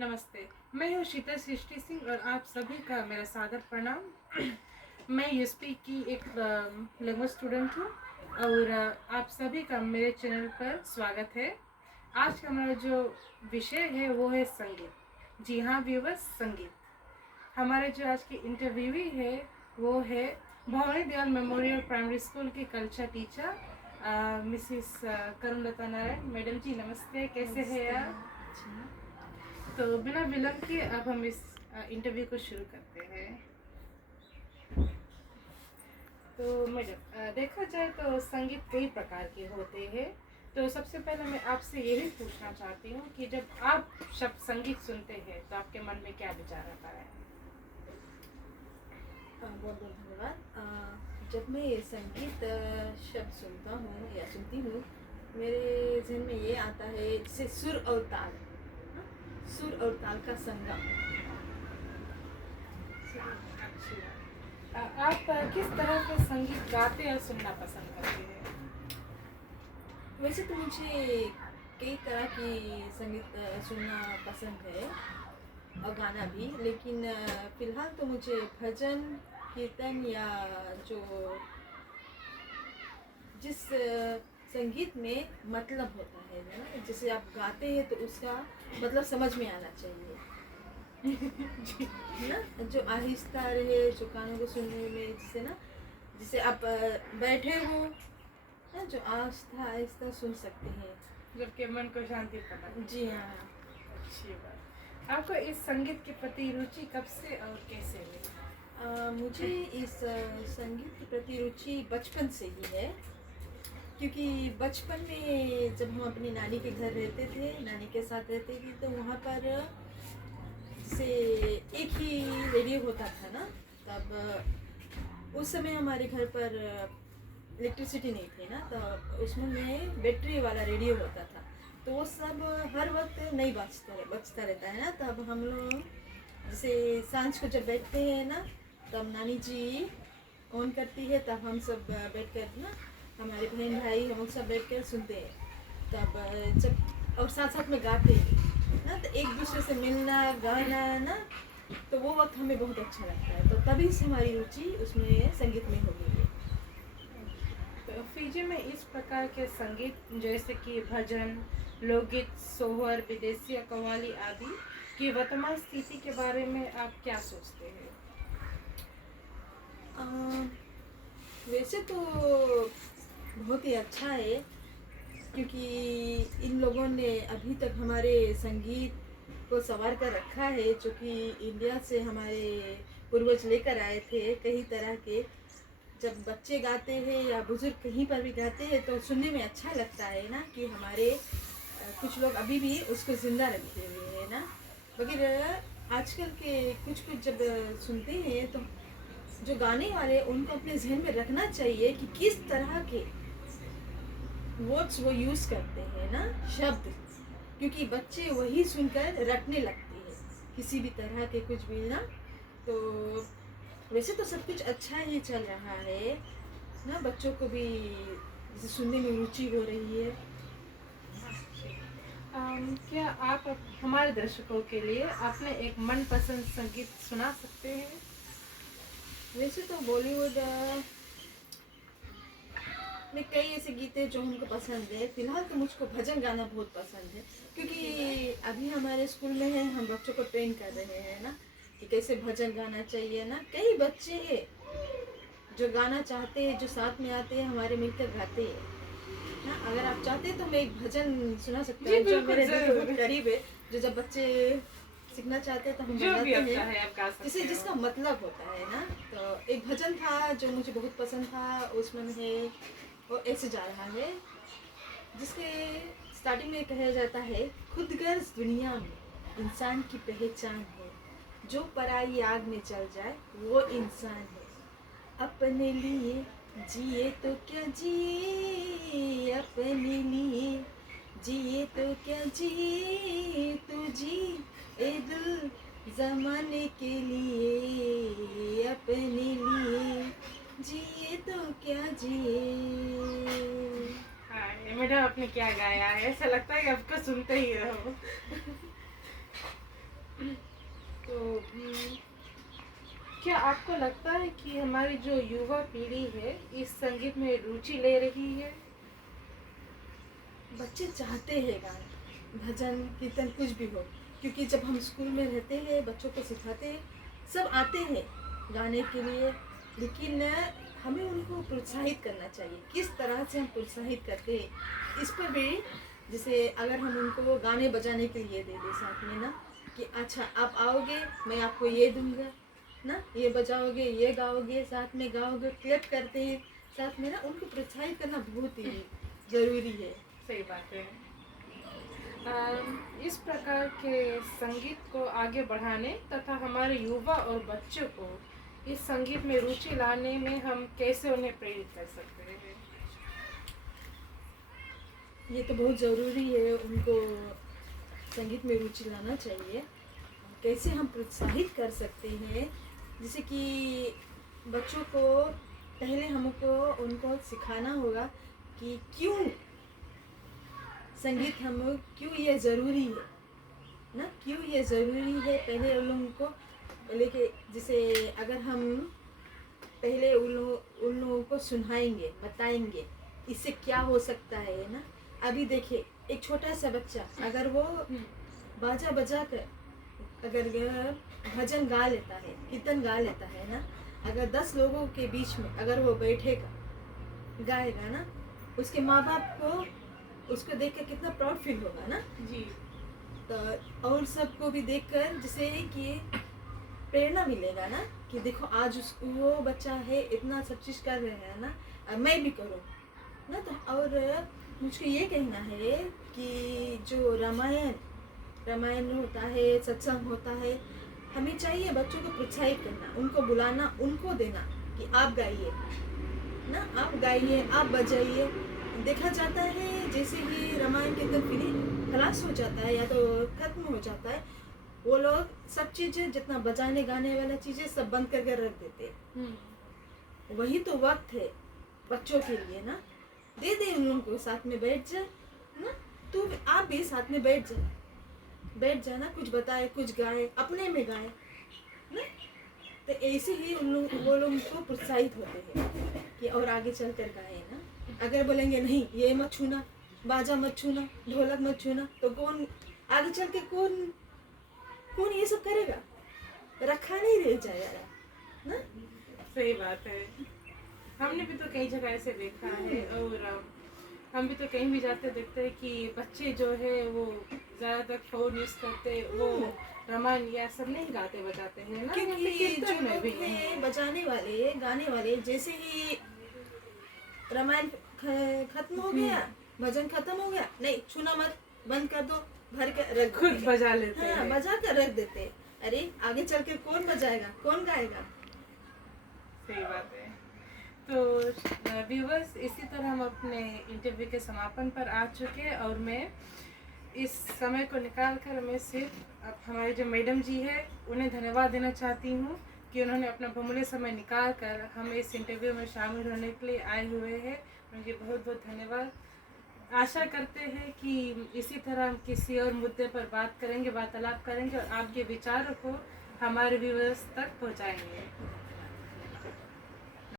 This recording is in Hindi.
नमस्ते, मैं हूँ शीतल सृष्टि सिंह और आप सभी का मेरा सादर प्रणाम। मैं यूएसपी की एक लैंग्वेज स्टूडेंट हूँ और आप सभी का मेरे चैनल पर स्वागत है। आज का हमारा जो विषय है वो है संगीत। जी हाँ व्यूवर्स, संगीत। हमारे जो आज की इंटरव्यूवी है वो है Bhawani Dayal memorial primary school की culture teacher Mrs Karunlata Narayan. Madam ji नमस्ते, कैसे हैं आप? तो बिना विलंब के अब हम इस इंटरव्यू को शुरू करते हैं। तो मैडम, देखा जाए तो संगीत कई प्रकार के होते हैं। तो सबसे पहले मैं आपसे यही पूछना चाहती हूँ कि जब आप शब्द संगीत सुनते हैं तो आपके मन में क्या विचार आता है? बहुत बहुत धन्यवाद। जब मैं संगीत शब्द सुनता हूँ या सुनती हूँ, मेरे जहन में ये आता है जैसे सुर और ताल। हाँ? सुर और ताल का संगम। आप किस तरह के संगीत गाते और सुनना पसंद करते हैं? वैसे तो मुझे कई तरह की संगीत सुनना पसंद है और गाना भी, लेकिन फिलहाल तो मुझे भजन, कीर्तन या जो जिस संगीत में मतलब होता है ना, जिसे आप गाते हैं तो उसका मतलब समझ में आना चाहिए है ना, जो आहिस्ता रहे, जो कानों को सुनने में, जिसे आप बैठे हो ना, जो आहिस्ता आहिस्ता सुन सकते हैं, जबकि मन को शांति प्रदान। जी हाँ। अच्छी बात। आपको इस संगीत के प्रति रुचि कब से और कैसे हुई? मुझे इस संगीत के प्रति रुचि बचपन से ही है, क्योंकि बचपन में जब हम अपनी नानी के घर रहते थे, नानी के साथ रहते थे, तो वहाँ पर जैसे एक ही रेडियो होता था ना, तब उस समय हमारे घर पर इलेक्ट्रिसिटी नहीं थी ना, तो उसमें बैटरी वाला रेडियो होता था, तो वो सब हर वक्त नहीं बजता रहता है ना। तब हम लोग जैसे सांझ को जब बैठते हैं ना, तब नानी जी ऑन करती है, तब हम सब बैठ कर ना, हमारे बहन भाई हम लोग सब बैठ कर सुनते हैं। तब जब और साथ साथ में गाते हैं ना, तो एक दूसरे से मिलना, गाना ना, तो वो वक्त हमें बहुत अच्छा लगता है। तो तभी से हमारी रुचि उसमें संगीत में हो गई है। तो फिजी में इस प्रकार के संगीत जैसे कि भजन, लोकगीत, सोहर, विदेशी या कव्वाली आदि की वर्तमान स्थिति के बारे में आप क्या सोचते हैं? वैसे तो बहुत ही अच्छा है, क्योंकि इन लोगों ने अभी तक हमारे संगीत को संवार कर रखा है, जो कि इंडिया से हमारे पूर्वज लेकर आए थे कई तरह के। जब बच्चे गाते हैं या बुजुर्ग कहीं पर भी गाते हैं तो सुनने में अच्छा लगता है ना, कि हमारे कुछ लोग अभी भी उसको जिंदा रखे हुए हैं ना। मगर आजकल के कुछ जब सुनते हैं तो जो गाने वाले उनको अपने जहन में रखना चाहिए कि किस तरह के वर्ड्स वो यूज़ करते हैं ना, शब्द, क्योंकि बच्चे वही सुनकर रटने लगते हैं किसी भी तरह के कुछ भी ना। तो वैसे तो सब कुछ अच्छा ही चल रहा है ना, बच्चों को भी जैसे सुनने में रुचि हो रही है। क्या आप हमारे दर्शकों के लिए अपने एक मनपसंद संगीत सुना सकते हैं? वैसे तो बॉलीवुड में कई ऐसे गीत हैं जो हमको पसंद है। फिलहाल तो मुझको भजन गाना बहुत पसंद है, क्योंकि अभी हमारे स्कूल में है, हम बच्चों को ट्रेन कर रहे हैं ना, कि कैसे भजन गाना चाहिए ना। कई बच्चे हैं जो गाना चाहते हैं, जो साथ में आते हैं, हमारे मिलकर गाते हैं ना। अगर आप चाहते हैं तो मैं एक भजन सुना सकता हूँ जो मेरे दिल के बहुत करीब है, जो जब बच्चे सीखना चाहते हैं तो हम बनाते हैं, जैसे जिसका मतलब होता है ना। तो एक भजन था जो मुझे बहुत पसंद था, उसमें है वो ऐसे जा रहा है, जिसके स्टार्टिंग में कहा जाता है, खुदगर्ज दुनिया में इंसान की पहचान है, जो पराई आग में चल जाए वो इंसान है। अपने लिए जिए तो क्या जिए, अपने लिए जिए तो क्या जिए, तू जी ए दिल जमाने के लिए, अपने लिए जिए तो क्या जिए। हाँ मैडम, आपने क्या गाया है, ऐसा लगता है कि आपको सुनते ही रहो। क्या आपको लगता है कि हमारी जो युवा पीढ़ी है इस संगीत में रुचि ले रही है? बच्चे चाहते हैं गाना, भजन कीर्तन कुछ भी हो, क्योंकि जब हम स्कूल में रहते हैं बच्चों को सिखाते हैं, सब आते हैं गाने के लिए, लेकिन हमें उनको प्रोत्साहित करना चाहिए। किस तरह से हम प्रोत्साहित करते हैं इस पर भी, जैसे अगर हम उनको गाने बजाने के लिए दे दें साथ में ना, कि अच्छा आप आओगे मैं आपको ये दूंगा ना, ये बजाओगे ये गाओगे, साथ में गाओगे, क्लैप करते हैं साथ में ना, उनको प्रोत्साहित करना बहुत ही ज़रूरी है। सही बात है। इस प्रकार के संगीत को आगे बढ़ाने तथा हमारे युवा और बच्चों को इस संगीत में रुचि लाने में हम कैसे उन्हें प्रेरित कर सकते हैं? ये तो बहुत ज़रूरी है, उनको संगीत में रुचि लाना चाहिए। कैसे हम प्रोत्साहित कर सकते हैं, जैसे कि बच्चों को पहले हमको उनको सिखाना होगा कि क्यों संगीत हम क्यों ये ज़रूरी है ना, क्यों ये ज़रूरी है। पहले उन लोगों को पहले के जैसे अगर हम पहले उन लोगों को सुनाएंगे, बताएंगे इससे क्या हो सकता है ना। अभी देखिए एक छोटा सा बच्चा अगर वो बाजा बजा कर अगर भजन गा लेता है, कीर्तन गा लेता है ना, अगर 10 लोगों के बीच में अगर वो बैठेगा गाएगा ना, उसके माँ बाप को उसको देख कर कितना प्राउड फील होगा ना जी। तो, और सबको भी देखकर जैसे कि प्रेरणा मिलेगा ना, कि देखो आज उसको वो बच्चा है इतना सब चीज़ कर रहे हैं ना, मैं भी करूँ ना। तो और मुझको ये कहना है कि जो रामायण होता है, सत्संग होता है, हमें चाहिए बच्चों को प्रोत्साहित करना, उनको बुलाना, उनको देना कि आप गाइए ना, आप गाइए, आप बजाइए। देखा जाता है जैसे ही रामायण के अंदर फिर खलास हो जाता है या तो खत्म हो जाता है, वो लोग सब चीज़ें जितना बजाने गाने वाला चीज़ें सब बंद करके रख देते हैं। वही तो वक्त है बच्चों के लिए ना, दे दे उन लोगों को, साथ में बैठ जा ना, तू आप भी साथ में बैठ जाना, कुछ बताए कुछ गाए, अपने में गाए ना। तो ऐसे ही वो लोग को प्रोत्साहित होते हैं कि और आगे चल कर गाए ना। अगर बोलेंगे नहीं ये मत छूना, बाजा मत छूना, ढोलक मत छूना, तो कौन आगे चल के कौन ये सब करेगा, रखा नहीं रह जाएगा ना। सही बात है। हमने भी तो कई जगह ऐसे देखा है, और हम भी तो कहीं भी जाते देखते हैं कि बच्चे जो है वो ज़्यादातर फ़ोन यूज़ करते, वो रामायण या सब नहीं गाते बजाते हैं ना, क्योंकि जो में लोग भी हैं बजाने वाले गाने वाले, जैसे ही रामायण खत्म हो गया, भजन खत्म हो गया, नहीं छूना मत, बंद कर दो, भर के रख खुद देते। बजा लेते हाँ, हैं। बजा कर रख देते। अरे आगे चल के कौन बजाएगा, कौन गाएगा। सही बात है। तो व्यूवर्स, इसी तरह हम अपने इंटरव्यू के समापन पर आ चुके हैं, और मैं इस समय को निकाल कर मैं सिर्फ अब हमारे जो मैडम जी है उन्हें धन्यवाद देना चाहती हूँ कि उन्होंने अपना बहुमूल्य समय निकाल कर हमें इस इंटरव्यू में शामिल होने के लिए आए हुए हैं। उनके बहुत बहुत धन्यवाद। आशा करते हैं कि इसी तरह हम किसी और मुद्दे पर बात करेंगे, वार्तालाप करेंगे और आपके विचारों को हमारे व्यूवर्स तक पहुँचाएंगे।